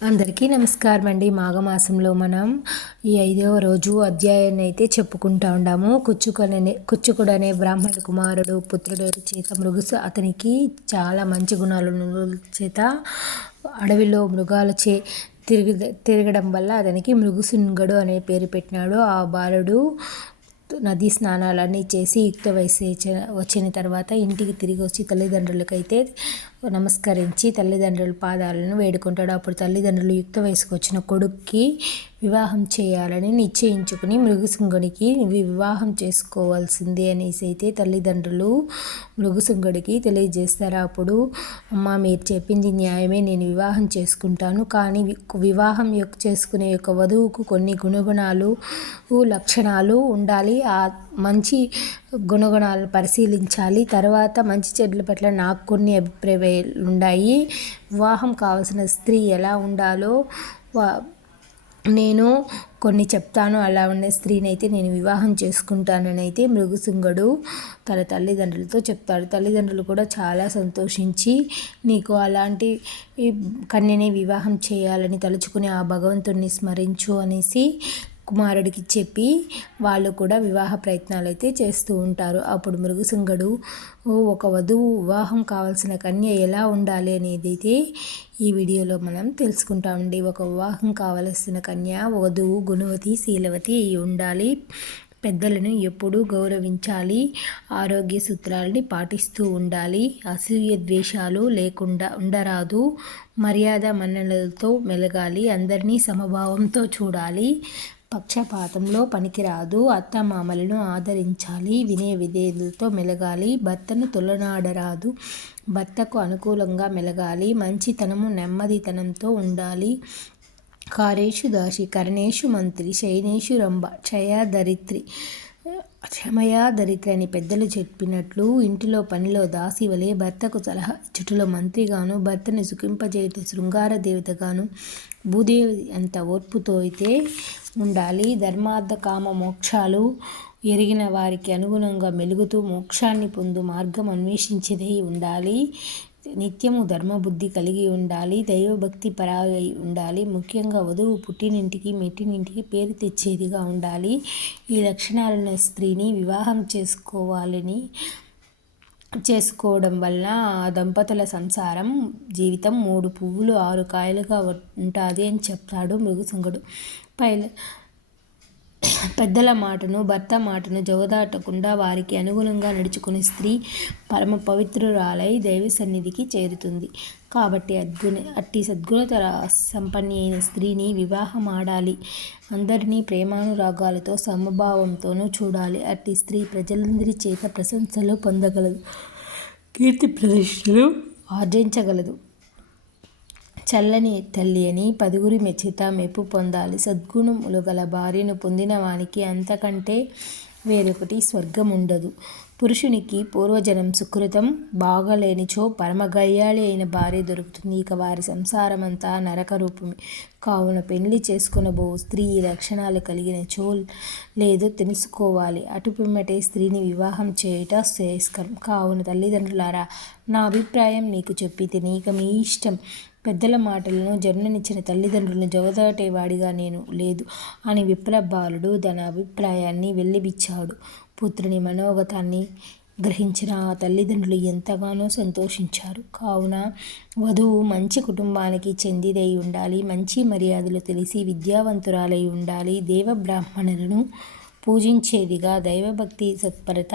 అందరికీ నమస్కారం అండి. మాఘమాసంలో మనం ఈ 5వ రోజు అధ్యాయాన్ని అయితే చెప్పుకుంటా ఉన్నాము. కుచ్చుకుడు అనే బ్రాహ్మణ కుమారుడు పుత్రుడు చేత అతనికి చాలా మంచి గుణాలు చేత అడవిలో మృగాలచే తిరగడం వల్ల అతనికి మృగశృంగుడు అనే పేరు పెట్టినాడు. ఆ బాలుడు నదీ స్నానాలన్నీ చేసి యుక్త వయసు వచ్చిన తర్వాత ఇంటికి తిరిగి వచ్చి తల్లిదండ్రులకైతే నమస్కరించి తల్లిదండ్రుల పాదాలను వేడుకుంటాడు. అప్పుడు తల్లిదండ్రులు యుక్త వయసుకు వచ్చిన కొడుక్కి వివాహం చేయాలని నిశ్చయించుకుని మృగశృంగుడికి వివాహం చేసుకోవాల్సిందే అనేసి అయితే తల్లిదండ్రులు మృగశృంగుడికి తెలియజేస్తారు. అప్పుడు అమ్మ, మీరు చెప్పింది న్యాయమే, నేను వివాహం చేసుకుంటాను. కానీ వివాహం చేసుకునే యొక్క వధువుకు కొన్ని గుణగుణాలు లక్షణాలు ఉండాలి. ఆ మంచి గుణగుణాలను పరిశీలించాలి. తర్వాత మంచి చెడ్ల పట్ల నాకు కొన్ని అభిప్రాయాలు ఉన్నాయి. వివాహం కావాల్సిన స్త్రీ ఎలా ఉండాలో నేను కొన్ని చెప్తాను. అలా ఉన్న స్త్రీని అయితే నేను వివాహం చేసుకుంటానని అయితే మృగశృంగుడు తన తల్లిదండ్రులతో చెప్తాడు. తల్లిదండ్రులు కూడా చాలా సంతోషించి నీకు అలాంటి కన్యని వివాహం చేయాలని తలుచుకుని ఆ భగవంతుడిని స్మరించు అనేసి కుమారుడికి చెప్పి వాళ్ళు కూడా వివాహ ప్రయత్నాలు అయితే చేస్తూ ఉంటారు. అప్పుడు మృగశృంగుడు ఒక వధువు వివాహం కావాల్సిన కన్య ఎలా ఉండాలి అనేది అయితే ఈ వీడియోలో మనం తెలుసుకుంటామండి. ఒక వివాహం కావలసిన కన్య వధువు గుణవతి, శీలవతి అయి ఉండాలి. పెద్దలను ఎప్పుడూ గౌరవించాలి. ఆరోగ్య సూత్రాలని పాటిస్తూ ఉండాలి. అసూయ ద్వేషాలు లేకుండా ఉండరాదు. మర్యాద మన్ననలతో మెలగాలి. అందరినీ సమభావంతో చూడాలి. పక్షపాతంలో పనికిరాదు. అత్తమామలను ఆదరించాలి. వినయ విధేయులతో మెలగాలి. భర్తను తొలనాడరాదు. భర్తకు అనుకూలంగా మెలగాలి. మంచితనము నెమ్మదితనంతో ఉండాలి. కారేషు దాసి, కరణేషు మంత్రి, శయనేషు రంభ, క్షమయా దరిత్రి అని పెద్దలు చెప్పినట్లు ఇంటిలో పనిలో దాసి వలె భర్తకు సలహా ఇచ్చుటలో మంత్రిగాను, భర్తను సుఖింపజేయుట శృంగార దేవతగాను భూదేవి అంత ఓర్పుతో అయితే ఉండాలి. ధర్మార్థ కామ మోక్షాలు ఎరిగిన వారికి అనుగుణంగా మెలుగుతూ మోక్షాన్ని పొందు మార్గం అన్వేషించేదై ఉండాలి. నిత్యము ధర్మబుద్ధి కలిగి ఉండాలి. దైవభక్తి పరాయి ఉండాలి. ముఖ్యంగా వధువు పుట్టినింటికి మెట్టినింటికి పేరు తెచ్చేదిగా ఉండాలి. ఈ లక్షణాలను స్త్రీని వివాహం చేసుకోవడం వల్ల ఆ దంపతుల సంసారం జీవితం 3 పువ్వులు 6 కాయలుగా ఉంటుంది అని చెప్తాడు మృగశృంగుడు. పెద్దల మాటను, భర్త మాటను జవదాటకుండా వారికి అనుగుణంగా నడుచుకునే స్త్రీ పరమ పవిత్రురాలై దైవ సన్నిధికి చేరుతుంది. కాబట్టి అట్టి సద్గుణతర సంపన్ని అయిన స్త్రీని వివాహం ఆడాలి. అందరినీ ప్రేమానురాగాలతో సమభావంతోనూ చూడాలి. అట్టి స్త్రీ ప్రజలందరి చేత ప్రశంసలు పొందగలదు. కీర్తి ప్రతిష్టలు ఆర్జించగలదు. చల్లని తల్లి అని 10గురి చేత మెప్పు పొందాలి. సద్గుణములు గల భార్యను పొందిన వానికి అంతకంటే వేరొకటి స్వర్గం ఉండదు. పురుషునికి పూర్వజనం సుకృతం బాగలేనిచో పరమ గయ్యాళి అయిన భార్య దొరుకుతుంది. ఇక వారి సంసారమంతా నరక రూపమే. కావున పెళ్లి చేసుకొనబో స్త్రీ ఈ లక్షణాలు కలిగినచో లేదో తెలుసుకోవాలి. అటు పిమ్మటే స్త్రీని వివాహం చేయుట శ్రేయస్కరం. కావున తల్లిదండ్రులారా, నా అభిప్రాయం మీకు చెప్పితిని. ఇక మీ ఇష్టం. పెద్దల మాటలను జన్మనిచ్చిన తల్లిదండ్రులను జవదాటేవాడిగా నేను లేదు అని విప్లవ బాలుడు తన అభిప్రాయాన్ని వెలిబుచ్చాడు. పుత్రుని మనోగతాన్ని గ్రహించిన ఆ తల్లిదండ్రులు ఎంతగానో సంతోషించారు. కావున వధువు మంచి కుటుంబానికి చెందిదై ఉండాలి. మంచి మర్యాదలు తెలిసి విద్యావంతురాలై ఉండాలి. దేవ బ్రాహ్మణులను పూజించేదిగా దైవభక్తి సత్పరత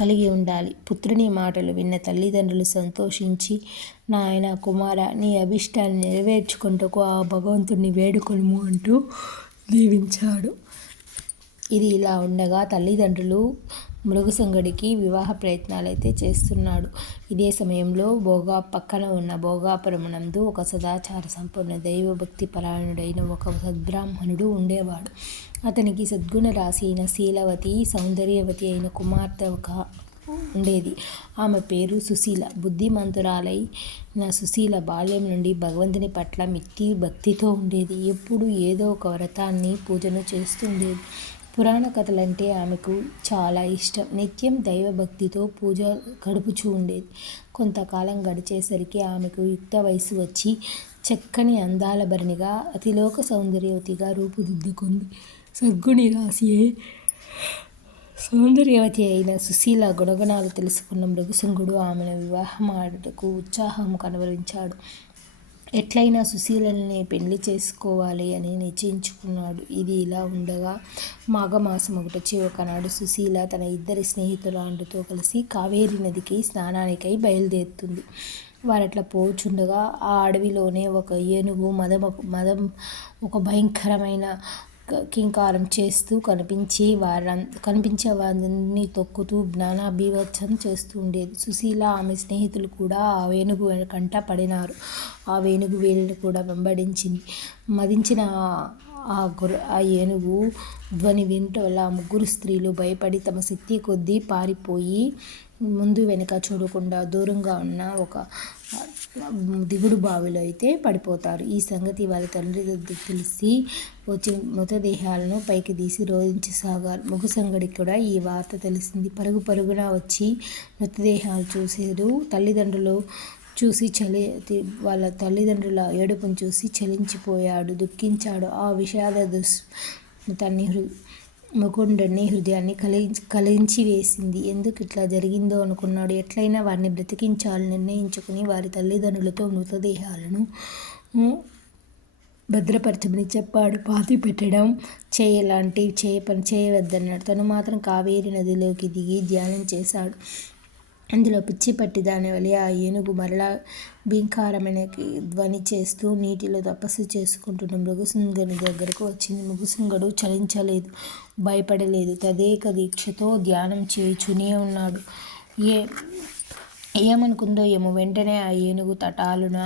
కలిగి ఉండాలి. పుత్రుని మాటలు విన్న తల్లిదండ్రులు సంతోషించి, నాయన, కుమార, నీ అభిష్టాన్ని నెరవేర్చుకుంటకు ఆ భగవంతుడిని వేడుకొనుము అంటూ దీవించాడు. ఇది ఇలా ఉండగా తల్లిదండ్రులు మృగశృంగుడికి వివాహ ప్రయత్నాలు అయితే చేస్తున్నాడు. ఇదే సమయంలో పక్కన ఉన్న భోగాపురమునందు ఒక సదాచార సంపూర్ణ దైవభక్తి పరాయణుడైన ఒక సద్బ్రాహ్మణుడు ఉండేవాడు. అతనికి సద్గుణ రాశి అయిన శీలవతి, సౌందర్యవతి అయిన కుమార్తె ఉండేది. ఆమె పేరు సుశీల. బుద్ధిమంతురాలైన సుశీల బాల్యం నుండి భగవంతుని పట్ల మిక్కి భక్తితో ఉండేది. ఎప్పుడూ ఏదో ఒక వ్రతాన్ని, పూజను చేస్తుండేది. పురాణ కథలంటే ఆమెకు చాలా ఇష్టం. నిత్యం దైవభక్తితో పూజ గడుపుచూ ఉండేది. కొంతకాలం గడిచేసరికి ఆమెకు యుక్త వయసు వచ్చి చక్కని అందాల భరణిగా అతిలోక సౌందర్యవతిగా రూపుదిద్దుకుంది. సద్గుణి రాశియే సౌందర్యవతి అయిన సుశీల గుణగణాలు తెలుసుకున్న మృగశృంగుడు ఆమెను వివాహమాడుటకు ఉత్సాహం కనబరించాడు. ఎట్లయినా సుశీలనే పెళ్లి చేసుకోవాలి అని నిశ్చయించుకున్నాడు. ఇది ఇలా ఉండగా మాఘమాసం ఒకటొచ్చి ఒకనాడు సుశీల తన ఇద్దరి స్నేహితురాండ్రుతో కలిసి కావేరీ నదికి స్నానానికై బయలుదేరుతుంది. వారట్లా పోచుండగా ఆ అడవిలోనే ఒక ఏనుగు మదం ఒక భయంకరమైన కింకారం చేస్తూ కనిపించే వారిని తొక్కుతూ జ్ఞానాభివృద్ధం చేస్తూ ఉండేది. సుశీల ఆమె స్నేహితులు కూడా ఆ వేణుగు కంట పడినారు. ఆ వేణుగు వీరిని కూడా వెంబడించింది. మదించిన ఆ ఏనుగు ధ్వని వినటం వల్ల ఆ ముగ్గురు స్త్రీలు భయపడి తమ శక్తి కొద్దీ పారిపోయి ముందు వెనుక చూడకుండా దూరంగా ఉన్న ఒక దిగుడు బావిలో అయితే పడిపోతారు. ఈ సంగతి వారి తండ్రి తెలిసి వచ్చి మృతదేహాలను పైకి తీసి రోధించసాగారు. మృగశృంగుడికి కూడా ఈ వార్త తెలిసింది. పరుగున వచ్చి మృతదేహాలు చూసేరు. తల్లిదండ్రులు చూసి వాళ్ళ తల్లిదండ్రుల ఏడుపును చూసి చలించిపోయాడు, దుఃఖించాడు. ఆ విషాద తన్ని ముకుండుని హృదయాన్ని కలించి వేసింది. ఎందుకు ఇట్లా జరిగిందో అనుకున్నాడు. ఎట్లయినా వారిని బ్రతికించాలని నిర్ణయించుకుని వారి తల్లిదండ్రులతో మృతదేహాలను భద్రపరచమని చెప్పాడు. పాతి పెట్టడం చేయవద్దన్నాడు. తను మాత్రం కావేరీ నదిలోకి దిగి ధ్యానం చేశాడు. అందులో పిచ్చి పట్టి దాని వలె ఆ ఏనుగు మరలా భీంకారమైన ధ్వని చేస్తూ నీటిలో తపస్సు చేసుకుంటున్న మృగశృంగుని దగ్గరకు వచ్చింది. మృగశృంగుడు చలించలేదు, భయపడలేదు. తదేక దీక్షతో ధ్యానం చేయుచునే ఉన్నాడు. ఏమనుకుందో ఏమో వెంటనే ఆ ఏనుగు తటాలున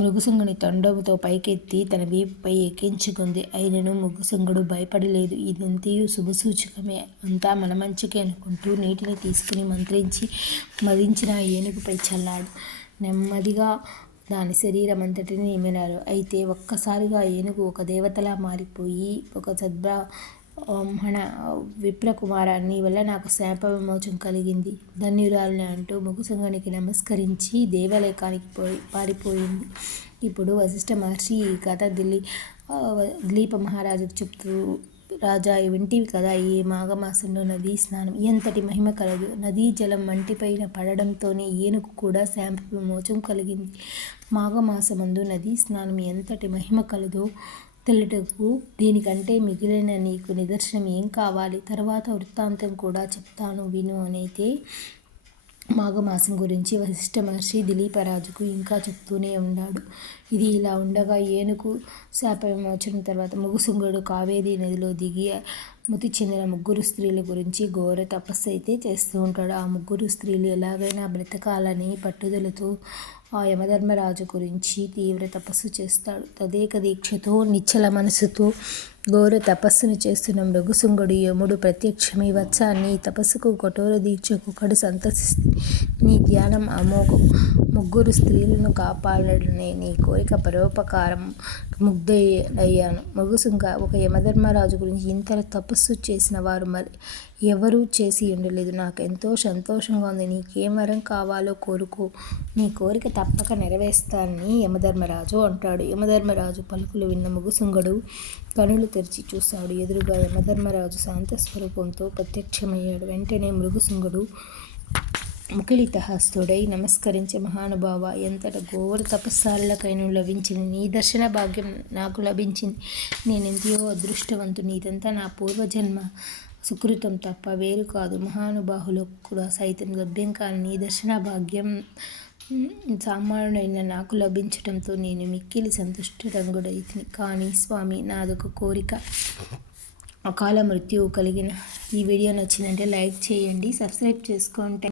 మృగశృంగుని తొండముతో పైకెత్తి తన వీపుపై ఎక్కించుకుంది. అయినను మృగశృంగుడు భయపడలేదు. ఇదంతయు శుభసూచకమే, అంతా మన మంచికే అనుకుంటూ నీటిని తీసుకుని మంత్రించి మదించిన ఆ ఏనుగుపై చల్లాడు. నెమ్మదిగా దాని శరీరం అంతటిని నిమిరారు. అయితే ఒక్కసారిగా ఏనుగు ఒక దేవతలా మారిపోయి ఒక సద్బ్రాహ్మణ విప్రకుమార, నీ వల్ల నాకు శాప విమోచన కలిగింది, ధన్యురాలిని అంటూ మృగశృంగునికి నమస్కరించి దేవాలయానికి పారిపోయింది. ఇప్పుడు వశిష్ఠ మహర్షి ఈ కథ దిలీప మహారాజుకు చెప్తూ, రాజా వింటివి కదా, ఈ మాఘమాసంలో నదీ స్నానం ఎంతటి మహిమ కలదు. నదీ జలం వంటిపైన పడడంతోనే ఏనుగు కూడా శాప విమోచం కలిగింది. మాఘమాసమందు నదీ స్నానం ఎంతటి మహిమ కలదో తెలుటకు దీనికంటే మిగిలిన నీకు నిదర్శనం ఏం కావాలి? తర్వాత వృత్తాంతం కూడా చెప్తాను విను అనైతే మాఘమాసం గురించి వశిష్ఠ మహర్షి దిలీపరాజుకు ఇంకా చెప్తూనే ఉన్నాడు. ఇది ఇలా ఉండగా ఏనుగు శాప విమోచన తర్వాత మృగశృంగుడు కావేరీ నదిలో దిగి మృతి చెందిన ముగ్గురు స్త్రీల గురించి ఘోర తపస్సు అయితే చేస్తూ ఉంటాడు. ఆ ముగ్గురు స్త్రీలు ఎలాగైనా బ్రతకాలని పట్టుదలతో ఆ యమధర్మరాజు గురించి తీవ్ర తపస్సు చేస్తాడు. తదేక దీక్షతో నిశ్చల మనసుతో ఘోర తపస్సును చేస్తున్న మృగశృంగుడు యముడు ప్రత్యక్షమై, వత్స, నీ తపస్సుకు కఠోర దీక్షకు కడు సంతసిస్తుంది. నీ ధ్యానం అమోఘం. ముగ్గురు స్త్రీలను కాపాడనే నీ కోరిక పరోపకారం ముగ్ధుడయ్యాను. మృగశృంగ, ఒక యమధర్మరాజు గురించి ఇంతలో తపస్సు చేసిన వారు మరి ఎవరూ చేసి ఉండలేదు. నాకెంతో సంతోషంగా ఉంది. నీకేం వరం కావాలో కోరుకో, నీ కోరిక తప్పక నెరవేరుస్తానని యమధర్మరాజు అంటాడు. యమధర్మరాజు పలుకులు విన్న మృగశృంగుడు కనులు తెరిచి చూశాడు. ఎదురుగా యమధర్మరాజు శాంత స్వరూపంతో ప్రత్యక్షమయ్యాడు. వెంటనే మృగశృంగుడు ముకుళితహస్తుడై నమస్కరించి, మహానుభావ, ఎంతట ఘోర తపస్సాలకైనా లభించిన నీ దర్శన భాగ్యం నాకు లభించింది. నేనెంతయో అదృష్టవంతుని. ఇదంతా నా పూర్వజన్మ సుకృతం తప్ప వేరు కాదు. మహానుభావులకు కూడా సైతం లభ్యం కాని నీ దర్శన భాగ్యం సామాన్యుడైన నాకు లభించటంతో నేను మిక్కిలి సంతుష్టరంగుడైతిని. కానీ స్వామి, నాదొక కోరిక. అకాల మృత్యువు కలిగిన ఈ వీడియో నచ్చిందంటే లైక్ చేయండి, సబ్స్క్రైబ్ చేసుకోండి.